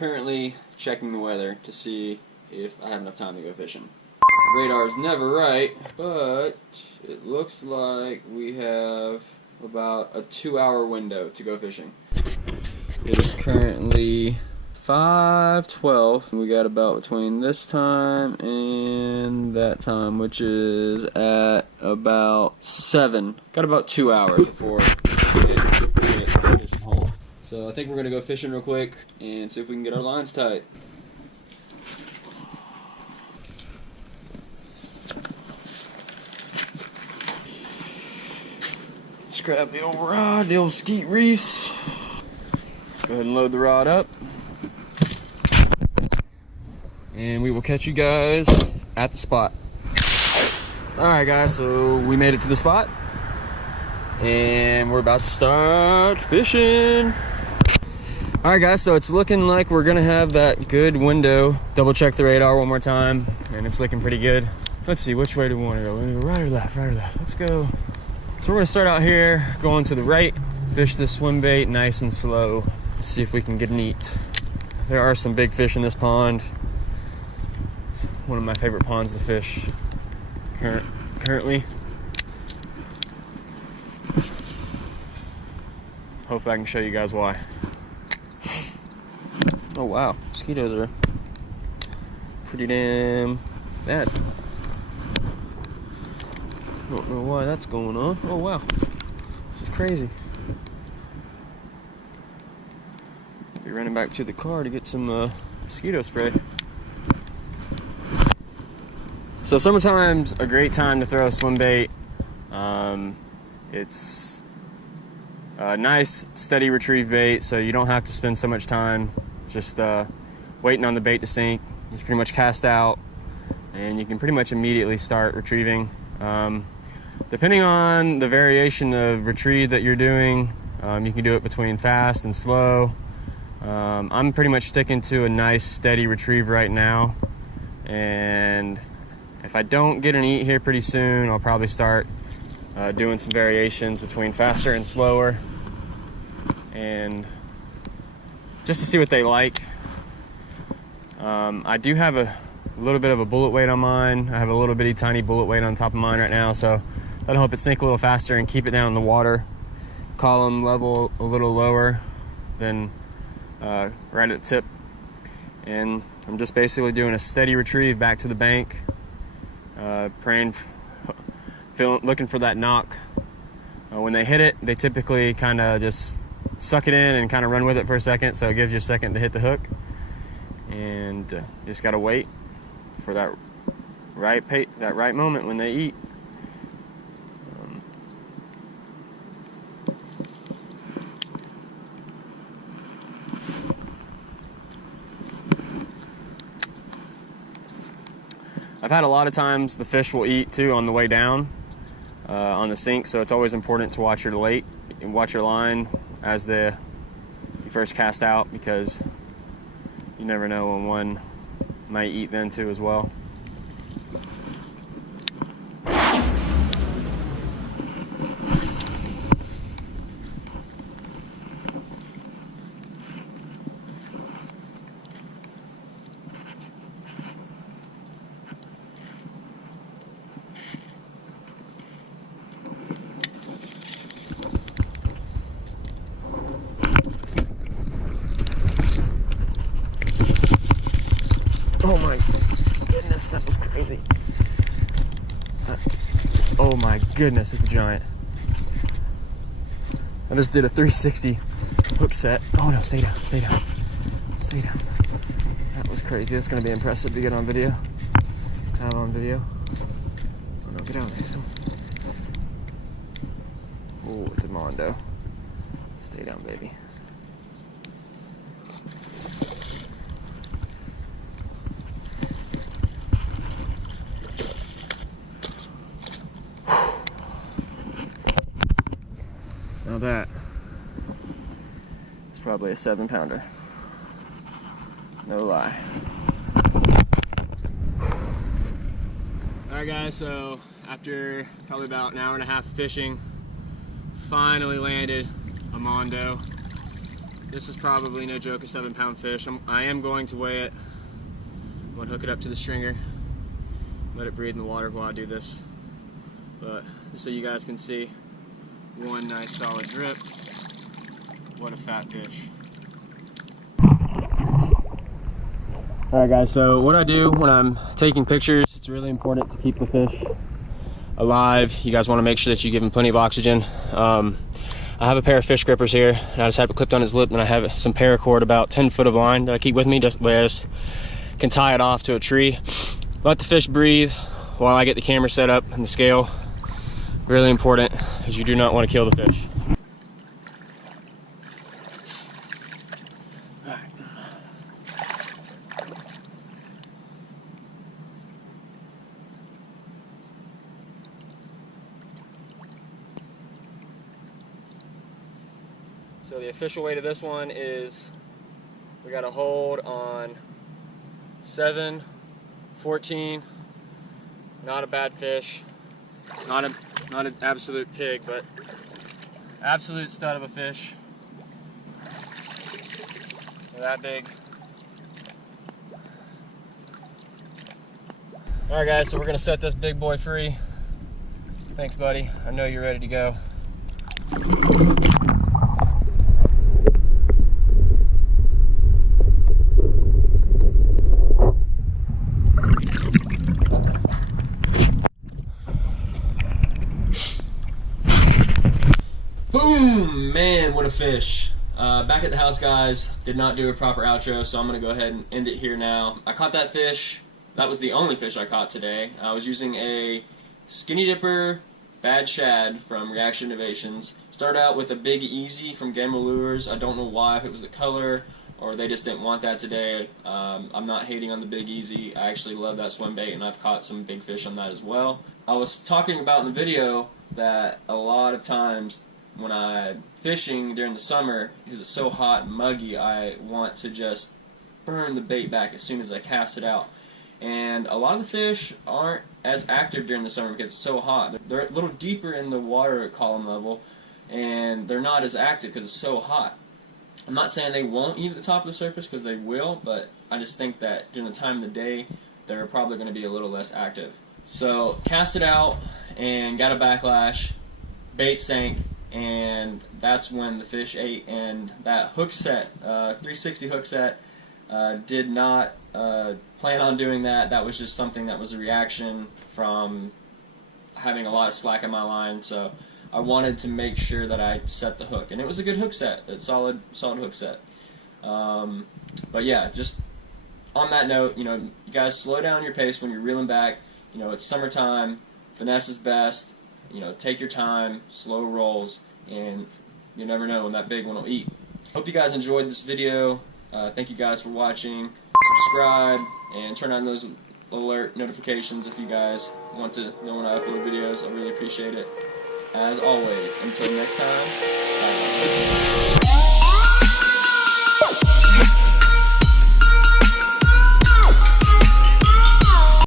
currently checking the weather to see if I have enough time to go fishing. Radar is never right, but it looks like we have about a 2-hour window to go fishing. It is currently 5:12. We got about between this time and that time, which is at about 7. Got about 2 hours before we get home. So I think we're gonna go fishing real quick and see if we can get our lines tight. Just grab the old rod, the old skeet reese. Go ahead and load the rod up. And we will catch you guys at the spot. Alright guys, so we made it to the spot. And we're about to start fishing. Alright guys, so it's looking like we're gonna have that good window. Double check the radar one more time, and it's looking pretty good. Let's see, which way do we want to go? We're gonna go right or left, right or left. Let's go. So we're gonna start out here, going to the right, fish this swim bait nice and slow. See if we can get an eat. There are some big fish in this pond. It's one of my favorite ponds to fish currently. Hopefully I can show you guys why. Oh wow, mosquitoes are pretty damn bad. Don't know why that's going on. Oh wow, this is crazy. Be running back to the car to get some mosquito spray. So summertime's a great time to throw a swim bait. It's a nice steady retrieve bait, so you don't have to spend so much time just waiting on the bait to sink. You just pretty much cast out and you can pretty much immediately start retrieving. Depending on the variation of retrieve that you're doing, you can do it between fast and slow. I'm pretty much sticking to a nice steady retrieve right now, and if I don't get an eat here pretty soon, I'll probably start doing some variations between faster and slower, and just to see what they like. I do have a little bit of a bullet weight on mine. I have a little bitty tiny bullet weight on top of mine right now, so that'll help it sink a little faster and keep it down in the water column level a little lower than right at the tip. And I'm just basically doing a steady retrieve back to the bank, looking for that knock. When they hit it, they typically kind of just suck it in and kind of run with it for a second, so it gives you a second to hit the hook. And you just gotta wait for that right moment when they eat. I've had a lot of times the fish will eat too on the way down on the sink, so it's always important to watch your line as you first cast out, because you never know when one might eat then too as well. Oh my goodness, that was crazy. Oh my goodness, it's a giant. I just did a 360 hook set. Oh no, stay down, stay down, stay down. That was crazy. That's gonna be impressive to get on video. Have on video. Oh no, get out of there. Oh, it's a mondo. Stay down, baby. Now that is probably a 7-pounder. No lie. Alright guys, so after probably about an hour and a half of fishing, finally landed a mondo. This is probably, no joke, a 7-pound fish. I am going to weigh it. I'm going to hook it up to the stringer, let it breathe in the water while I do this. But just so you guys can see, one nice solid drip. What a fat fish. Alright guys, so what I do when I'm taking pictures, it's really important to keep the fish alive. You guys want to make sure that you give him plenty of oxygen. I have a pair of fish grippers here, and I just have it clipped on his lip, and I have some paracord, about 10 foot of line that I keep with me, just where I just can tie it off to a tree. Let the fish breathe while I get the camera set up and the scale. Really important, because you do not want to kill the fish. So the official weight of this one is, we got a hold on 7, 14. Not a bad fish. Not an absolute pig, but absolute stud of a fish. They're that big. Alright guys, so we're gonna set this big boy free. Thanks buddy, I know you're ready to go. Boom! Man, what a fish. Back at the house, guys. Did not do a proper outro, so I'm going to go ahead and end it here now. I caught that fish. That was the only fish I caught today. I was using a Skinny Dipper Bad Shad from Reaction Innovations. Started out with a Big Easy from Gamble Lures. I don't know why, if it was the color or they just didn't want that today. I'm not hating on the Big Easy. I actually love that swim bait, and I've caught some big fish on that as well. I was talking about in the video that a lot of times when I'm fishing during the summer, because it's so hot and muggy, I want to just burn the bait back as soon as I cast it out. And a lot of the fish aren't as active during the summer because it's so hot. They're a little deeper in the water column level, and they're not as active because it's so hot. I'm not saying they won't eat at the top of the surface, because they will, but I just think that during the time of the day, they're probably going to be a little less active. So, cast it out, and got a backlash, bait sank, and that's when the fish ate. And that Hookset, 360 Hookset, did not plan on doing that. That was just something that was a reaction from having a lot of slack in my line, so I wanted to make sure that I set the hook. And it was a good hook set, a solid hook set. But yeah, just on that note, you know, you guys slow down your pace when you're reeling back. You know, it's summertime, finesse is best. You know, take your time, slow rolls, and you never know when that big one will eat. Hope you guys enjoyed this video. Thank you guys for watching. Subscribe and turn on those alert notifications if you guys want to know when I upload videos. I really appreciate it. As always, until next time, time out.